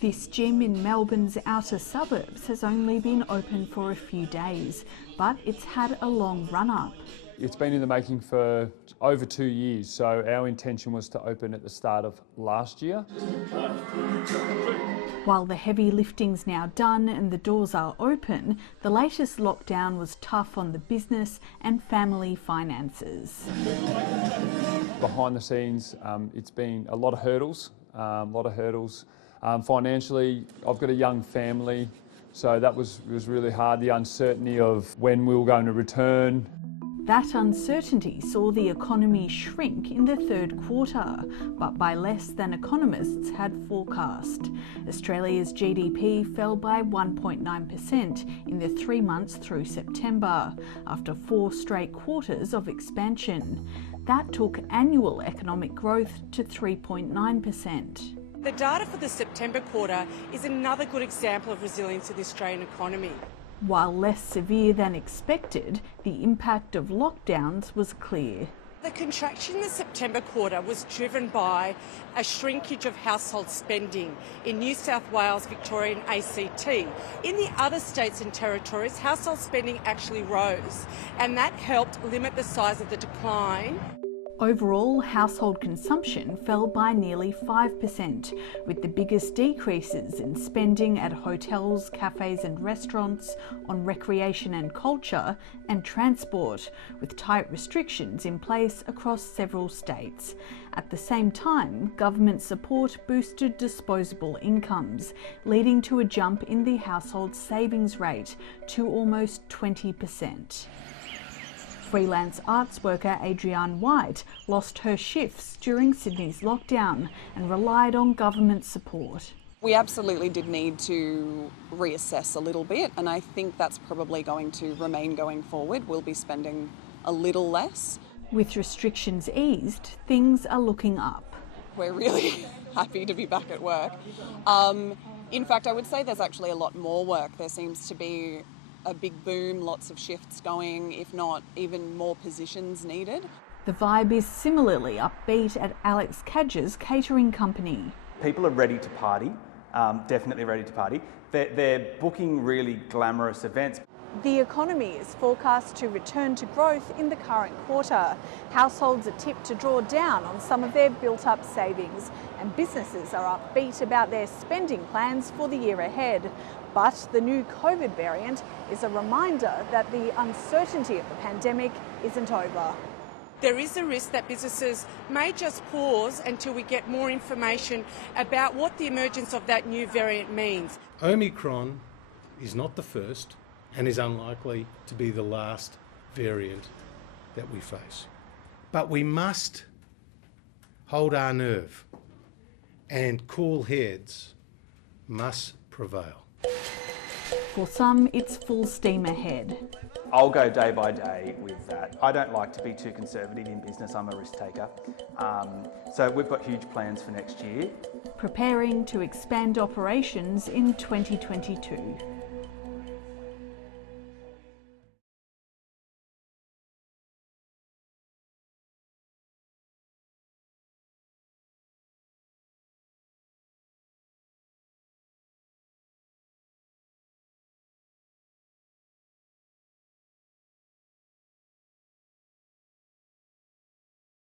This gym in Melbourne's outer suburbs has only been open for a few days, but it's had a long run-up. It's been in the making for over 2 years, so our intention was to open at the start of last year. While the heavy lifting's now done and the doors are open, the latest lockdown was tough on the business and family finances. Behind the scenes, it's been a lot of hurdles, Financially, I've got a young family, so that was really hard, the uncertainty of when we were going to return. That uncertainty saw the economy shrink in the third quarter, but by less than economists had forecast. Australia's GDP fell by 1.9% in the 3 months through September, after 4 straight quarters of expansion. That took annual economic growth to 3.9%. The data for the September quarter is another good example of resilience of the Australian economy. While less severe than expected, the impact of lockdowns was clear. The contraction in the September quarter was driven by a shrinkage of household spending in New South Wales, Victoria and ACT. In the other states and territories, household spending actually rose, and that helped limit the size of the decline. Overall, household consumption fell by nearly 5%, with the biggest decreases in spending at hotels, cafes and restaurants, on recreation and culture, and transport, with tight restrictions in place across several states. At the same time, government support boosted disposable incomes, leading to a jump in the household savings rate to almost 20%. Freelance arts worker Adriane White lost her shifts during Sydney's lockdown and relied on government support. We absolutely did need to reassess a little bit, and I think that's probably going to remain going forward. We'll be spending a little less. With restrictions eased, things are looking up. We're really happy to be back at work. In fact, I would say there's actually a lot more work. There seems to be a big boom, lots of shifts going, if not even more positions needed. The vibe is similarly upbeat at Alex Cadger's catering company. People are ready to party, definitely ready to party. They're booking really glamorous events. The economy is forecast to return to growth in the current quarter. Households are tipped to draw down on some of their built-up savings, and businesses are upbeat about their spending plans for the year ahead. But the new COVID variant is a reminder that the uncertainty of the pandemic isn't over. There is a risk that businesses may just pause until we get more information about what the emergence of that new variant means. Omicron is not the first and is unlikely to be the last variant that we face. But we must hold our nerve, and cool heads must prevail. For some, it's full steam ahead. I'll go day by day with that. I don't like to be too conservative in business, I'm a risk taker. So we've got huge plans for next year. Preparing to expand operations in 2022.